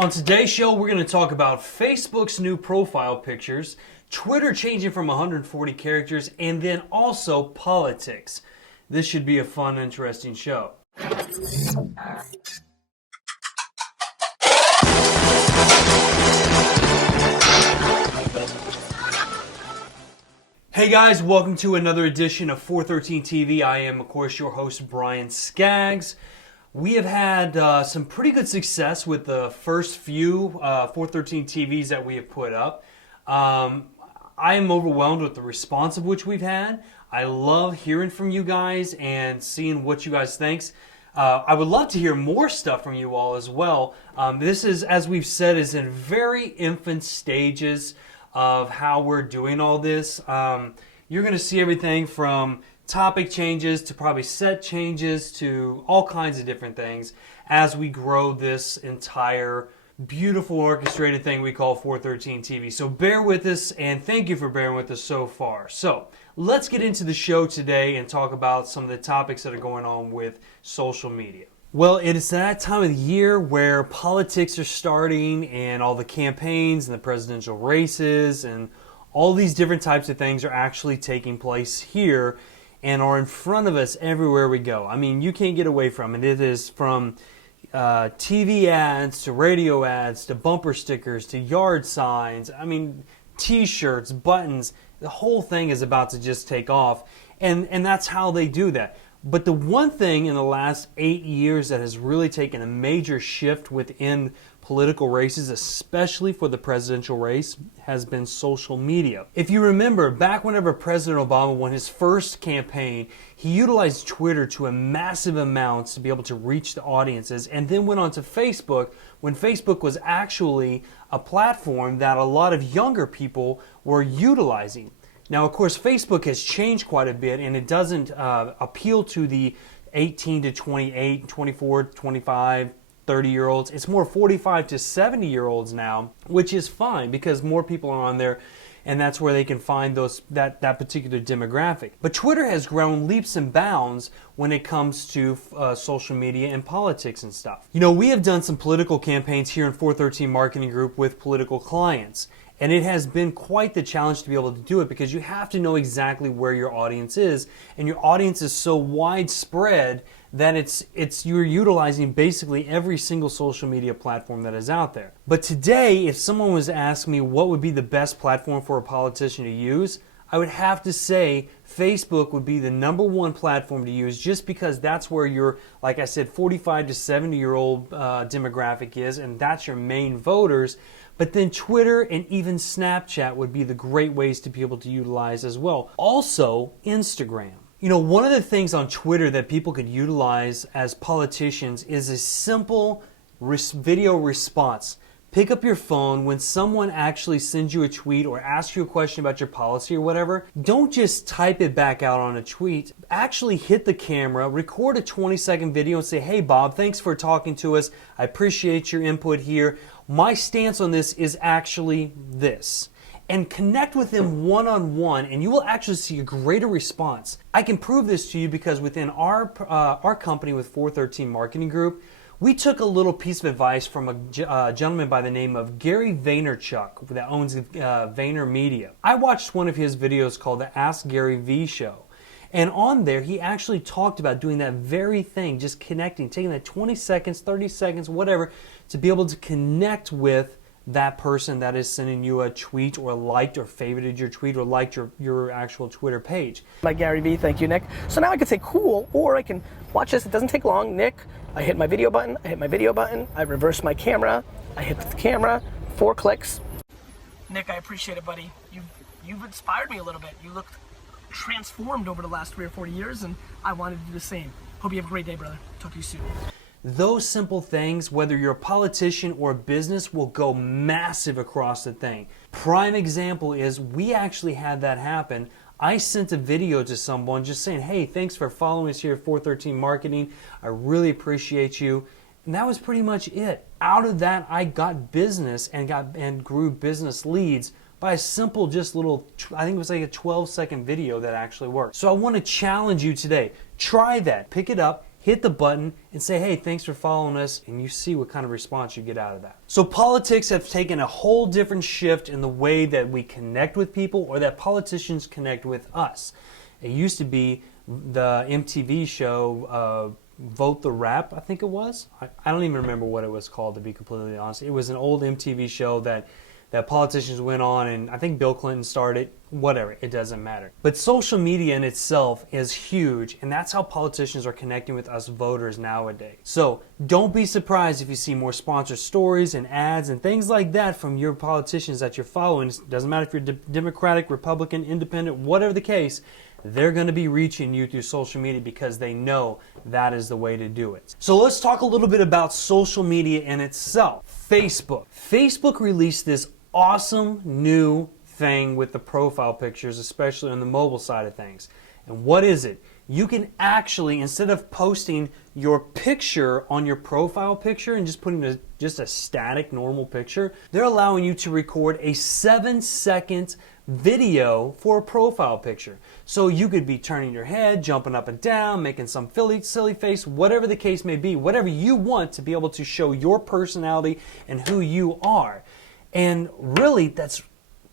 On today's show, we're going to talk about Facebook's new profile pictures, Twitter changing from 140 characters, and then also politics. This should be a fun, interesting show. Hey guys, welcome to another edition of 413 TV. I am, of course, your host, Brian Skaggs. We have had some pretty good success with the first few 413 TVs that we have put up. I am overwhelmed with the response of which we've had. I love hearing from you guys and seeing what you guys think. I would love to hear more stuff from you all as well. This is, as we've said, is in very infant stages of how we're doing all this. You're going to see everything from topic changes to probably set changes to all kinds of different things as we grow this entire beautiful orchestrated thing we call 413 TV. So bear with us, and thank you for bearing with us so far. So let's get into the show today and talk about some of the topics that are going on with social media. Well, it is that time of the year where politics are starting and all the campaigns and the presidential races and all these different types of things are actually taking place here and are in front of us everywhere we go. I mean, you can't get away from it. It is from TV ads to radio ads to bumper stickers to yard signs. I mean, t-shirts, buttons. The whole thing is about to just take off. And that's how they do that. But the one thing in the last 8 years that has really taken a major shift within political races, especially for the presidential race, has been social media. If you remember, back whenever President Obama won his first campaign, he utilized Twitter to a massive amount to be able to reach the audiences, and then went on to Facebook when Facebook was actually a platform that a lot of younger people were utilizing. Now, of course, Facebook has changed quite a bit, and it doesn't appeal to the 18 to 28, 24, 25, 30-year-olds. It's more 45 to 70-year-olds now, which is fine because more people are on there, and that's where they can find that particular demographic. But Twitter has grown leaps and bounds when it comes to social media and politics and stuff. You know, we have done some political campaigns here in 413 Marketing Group with political clients. And it has been quite the challenge to be able to do it because you have to know exactly where your audience is, and your audience is so widespread that you're utilizing basically every single social media platform that is out there. But today, if someone was asking me what would be the best platform for a politician to use, I would have to say Facebook would be the #1 platform to use just because that's where your, like I said, 45 to 70-year-old demographic is, and that's your main voters. But then Twitter and even Snapchat would be the great ways to be able to utilize as well. Also, Instagram. You know, one of the things on Twitter that people could utilize as politicians is a simple video response. Pick up your phone when someone actually sends you a tweet or asks you a question about your policy or whatever. Don't just type it back out on a tweet. Actually hit the camera, record a 20-second video and say, "Hey Bob, thanks for talking to us. I appreciate your input here. My stance on this is actually this." And connect with them one-on-one, and you will actually see a greater response. I can prove this to you because within our company with 413 Marketing Group, we took a little piece of advice from a gentleman by the name of Gary Vaynerchuk that owns Vayner Media. I watched one of his videos called the Ask Gary V Show. And on there, he actually talked about doing that very thing, just connecting, taking that 20 seconds, 30 seconds, whatever, to be able to connect with that person that is sending you a tweet or liked or favorited your tweet or liked your actual Twitter page. By Gary V, thank you, Nick. So now I can say cool, or I can watch this. It doesn't take long. Nick, I hit my video button, I reverse my camera, I hit the camera, 4 clicks. Nick, I appreciate it, buddy. You've inspired me a little bit. You looked transformed over the last 3 or 4 years, and I wanted to do the same. Hope you have a great day, brother. Talk to you soon. Those simple things, whether you're a politician or a business, will go massive across the thing. Prime example is we actually had that happen. I sent a video to someone just saying, "Hey, thanks for following us here at 413 Marketing. I really appreciate you." And that was pretty much it. Out of that, I got business and grew business leads by a simple, just little, I think it was like a 12-second video that actually worked. So I want to challenge you today. Try that. Pick it up. hit the button and say, hey, thanks for following us, and you see what kind of response you get out of that. So politics have taken a whole different shift in the way that we connect with people or that politicians connect with us. It used to be the MTV show, Vote the Rap, I think it was. I don't even remember what it was called, to be completely honest. It was an old MTV show that politicians went on, and I think Bill Clinton started, whatever, it doesn't matter. But social media in itself is huge, and that's how politicians are connecting with us voters nowadays. So don't be surprised if you see more sponsored stories and ads and things like that from your politicians that you're following. It doesn't matter if you're Democratic, Republican, Independent, whatever the case, they're going to be reaching you through social media because they know that is the way to do it. So let's talk a little bit about social media in itself. Facebook. Facebook released this awesome new thing with the profile pictures, especially on the mobile side of things. And what is it? You can actually, instead of posting your picture on your profile picture and just putting just a static normal picture, they're allowing you to record a 7-second video for a profile picture. So you could be turning your head, jumping up and down, making some silly face, whatever the case may be, whatever you want to be able to show your personality and who you are. And really, that's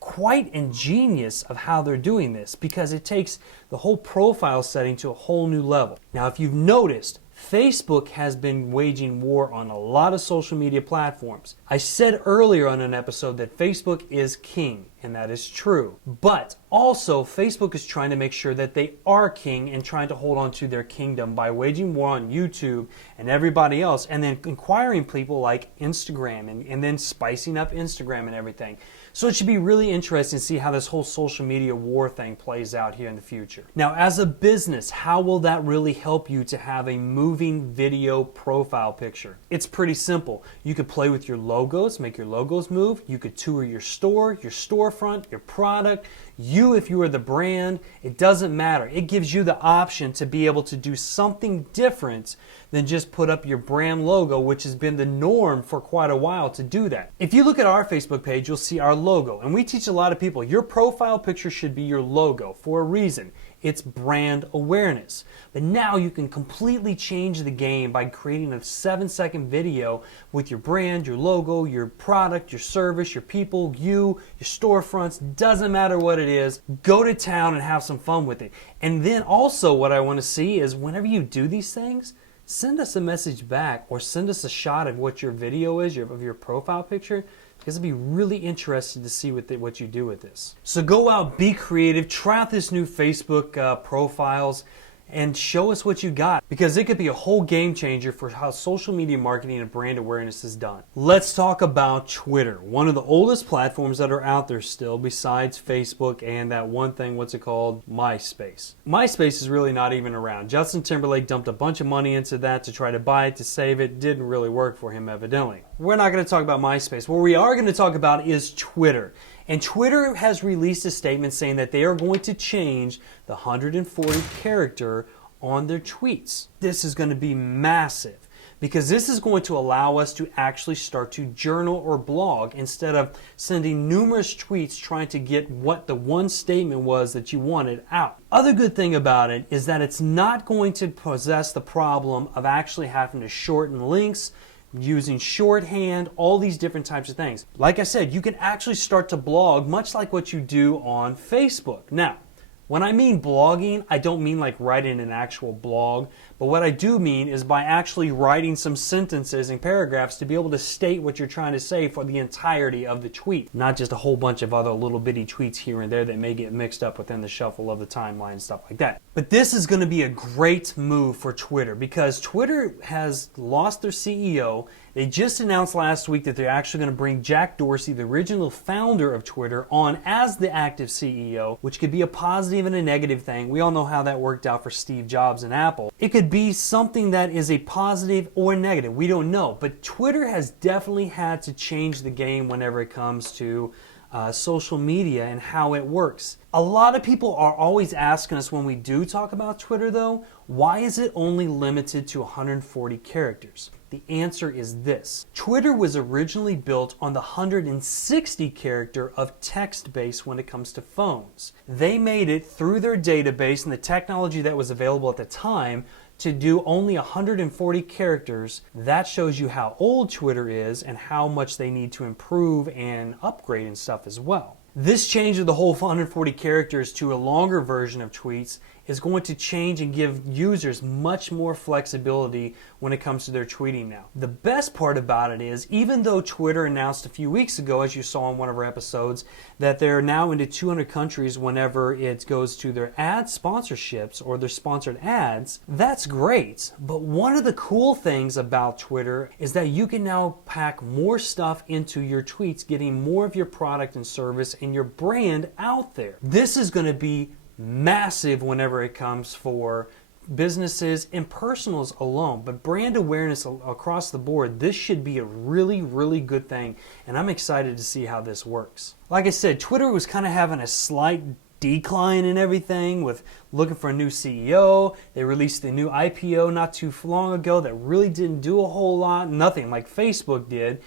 quite ingenious of how they're doing this, because it takes the whole profile setting to a whole new level. Now, if you've noticed, Facebook has been waging war on a lot of social media platforms. I said earlier on an episode that Facebook is king, and that is true. But also, Facebook is trying to make sure that they are king and trying to hold on to their kingdom by waging war on YouTube and everybody else, and then inquiring people like Instagram and then spicing up Instagram and everything. So it should be really interesting to see how this whole social media war thing plays out here in the future. Now, as a business, how will that really help you to have a moving video profile picture? It's pretty simple. You could play with your logos, make your logos move. You could tour your store, your storefront, your product. You, if you are the brand, it doesn't matter. It gives you the option to be able to do something different than just put up your brand logo, which has been the norm for quite a while to do that. If you look at our Facebook page, you'll see our logo. And we teach a lot of people, your profile picture should be your logo for a reason. It's brand awareness. But now you can completely change the game by creating a 7-second video with your brand, your logo, your product, your service, your people, your storefronts, doesn't matter what it is. Go to town and have some fun with it. And then also what I want to see is whenever you do these things, send us a message back or send us a shot of what your video is, of your profile picture, because it'd be really interesting to see what you do with this. So go out, be creative, try out this new Facebook profiles, and show us what you got, because it could be a whole game changer for how social media marketing and brand awareness is done. Let's talk about Twitter, one of the oldest platforms that are out there still besides Facebook and that one thing, what's it called? MySpace. MySpace is really not even around. Justin Timberlake dumped a bunch of money into that to try to buy it, to save it. Didn't really work for him, evidently. We're not going to talk about MySpace. What we are going to talk about is Twitter. And Twitter has released a statement saying that they are going to change the 140 character on their tweets. This is going to be massive, because this is going to allow us to actually start to journal or blog instead of sending numerous tweets trying to get what the one statement was that you wanted out. Other good thing about it is that it's not going to possess the problem of actually having to shorten links, using shorthand, all these different types of things. Like I said, you can actually start to blog much like what you do on Facebook. Now, when I mean blogging, I don't mean like writing an actual blog, but what I do mean is by actually writing some sentences and paragraphs to be able to state what you're trying to say for the entirety of the tweet, not just a whole bunch of other little bitty tweets here and there that may get mixed up within the shuffle of the timeline and stuff like that. But this is going to be a great move for Twitter, because Twitter has lost their CEO. They just announced last week that they're actually going to bring Jack Dorsey, the original founder of Twitter, on as the active CEO, which could be a positive and a negative thing. We all know how that worked out for Steve Jobs and Apple. It could be something that is a positive or negative. We don't know. But Twitter has definitely had to change the game whenever it comes to social media and how it works. A lot of people are always asking us when we do talk about Twitter, though, why is it only limited to 140 characters? The answer is this. Twitter was originally built on the 160 character of text base when it comes to phones. They made it through their database and the technology that was available at the time to do only 140 characters, that shows you how old Twitter is and how much they need to improve and upgrade and stuff as well. This change of the whole 140 characters to a longer version of tweets is going to change and give users much more flexibility when it comes to their tweeting now. The best part about it is, even though Twitter announced a few weeks ago, as you saw in one of our episodes, that they're now into 200 countries whenever it goes to their ad sponsorships or their sponsored ads, that's great. But one of the cool things about Twitter is that you can now pack more stuff into your tweets, getting more of your product and service and your brand out there. This is going to be massive whenever it comes for businesses and personals alone, but brand awareness across the board, this should be a really, really good thing, and I'm excited to see how this works. Like I said, Twitter was kind of having a slight decline in everything with looking for a new CEO. They released the new IPO not too long ago that really didn't do a whole lot, nothing like Facebook did.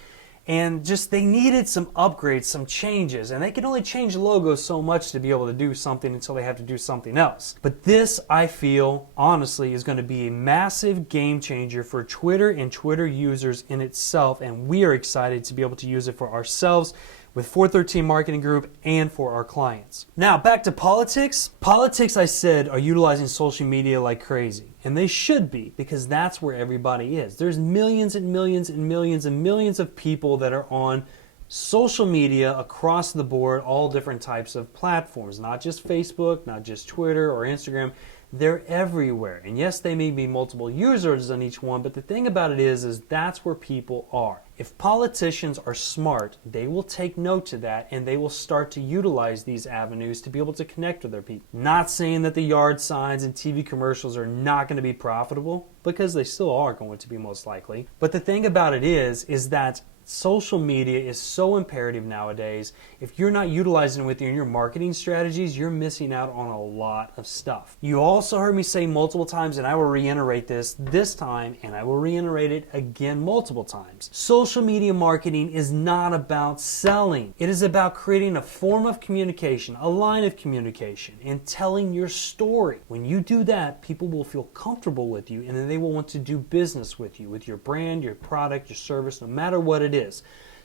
And just they needed some upgrades, some changes, and they can only change the logo so much to be able to do something until they have to do something else. But this, I feel, honestly, is going to be a massive game changer for Twitter and Twitter users in itself, and we are excited to be able to use it for ourselves with 413 Marketing Group and for our clients. Now, back to politics. Politics, I said, are utilizing social media like crazy. And they should be, because that's where everybody is. There's millions and millions and millions and millions of people that are on social media across the board, all different types of platforms, not just Facebook, not just Twitter or Instagram. They're everywhere. And yes, they may be multiple users on each one, but the thing about it is that's where people are. If politicians are smart, they will take note to that and they will start to utilize these avenues to be able to connect with their people. Not saying that the yard signs and TV commercials are not going to be profitable, because they still are going to be most likely. But the thing about it is that social media is so imperative nowadays. If you're not utilizing it within your marketing strategies, you're missing out on a lot of stuff. You also heard me say multiple times, and I will reiterate this time, and I will reiterate it again multiple times. Social media marketing is not about selling. It is about creating a form of communication, a line of communication, and telling your story. When you do that, people will feel comfortable with you, and then they will want to do business with you, with your brand, your product, your service, no matter what it is.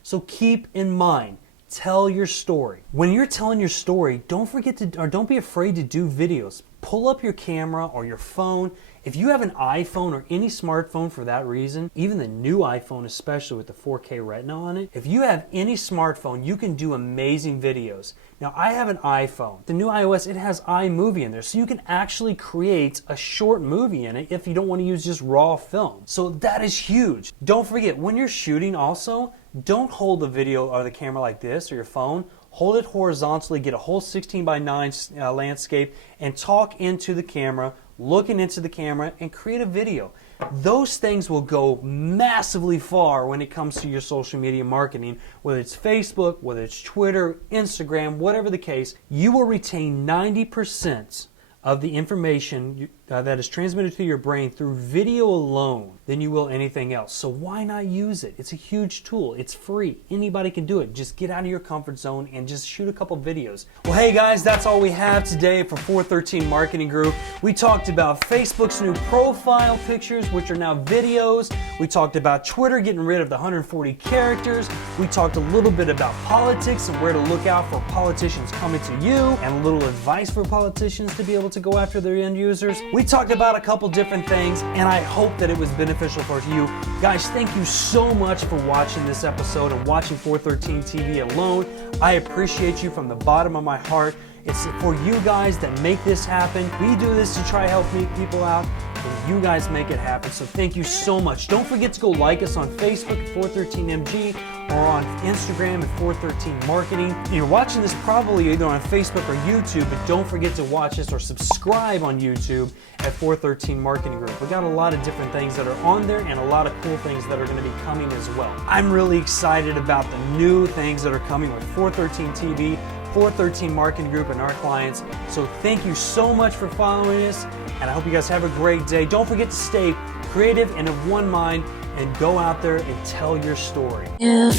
So keep in mind, tell your story. When you're telling your story, don't be afraid to do videos. Pull up your camera or your phone. If you have an iPhone or any smartphone for that reason, even the new iPhone especially with the 4K Retina on it, if you have any smartphone, you can do amazing videos. Now, I have an iPhone. The new iOS, it has iMovie in there, so you can actually create a short movie in it if you don't want to use just raw film. So that is huge. Don't forget, when you're shooting also, don't hold the video or the camera like this or your phone. Hold it horizontally, get a whole 16:9 landscape, and talk into the camera, looking into the camera, and create a video. Those things will go massively far when it comes to your social media marketing, whether it's Facebook, whether it's Twitter, Instagram, whatever the case. You will retain 90% of the information that is transmitted to your brain through video alone than you will anything else. So why not use it? It's a huge tool. It's free. Anybody can do it. Just get out of your comfort zone and just shoot a couple videos. Well, hey guys, that's all we have today for 413 Marketing Group. We talked about Facebook's new profile pictures, which are now videos. We talked about Twitter getting rid of the 140 characters. We talked a little bit about politics and where to look out for politicians coming to you, and a little advice for politicians to be able to go after their end users. We talked about a couple different things, and I hope that it was beneficial for you. Guys, thank you so much for watching this episode and watching 413 TV alone. I appreciate you from the bottom of my heart. It's for you guys that make this happen. We do this to try to help people out, and you guys make it happen. So thank you so much. Don't forget to go like us on Facebook at 413MG or on Instagram at 413 Marketing. You're watching this probably either on Facebook or YouTube, but don't forget to watch us or subscribe on YouTube at 413 Marketing Group. We got a lot of different things that are on there and a lot of cool things that are going to be coming as well. I'm really excited about the new things that are coming with 413 TV, 413 Marketing Group, and our clients. So thank you so much for following us, and I hope you guys have a great day. Don't forget to stay creative and of one mind, and go out there and tell your story. Yeah.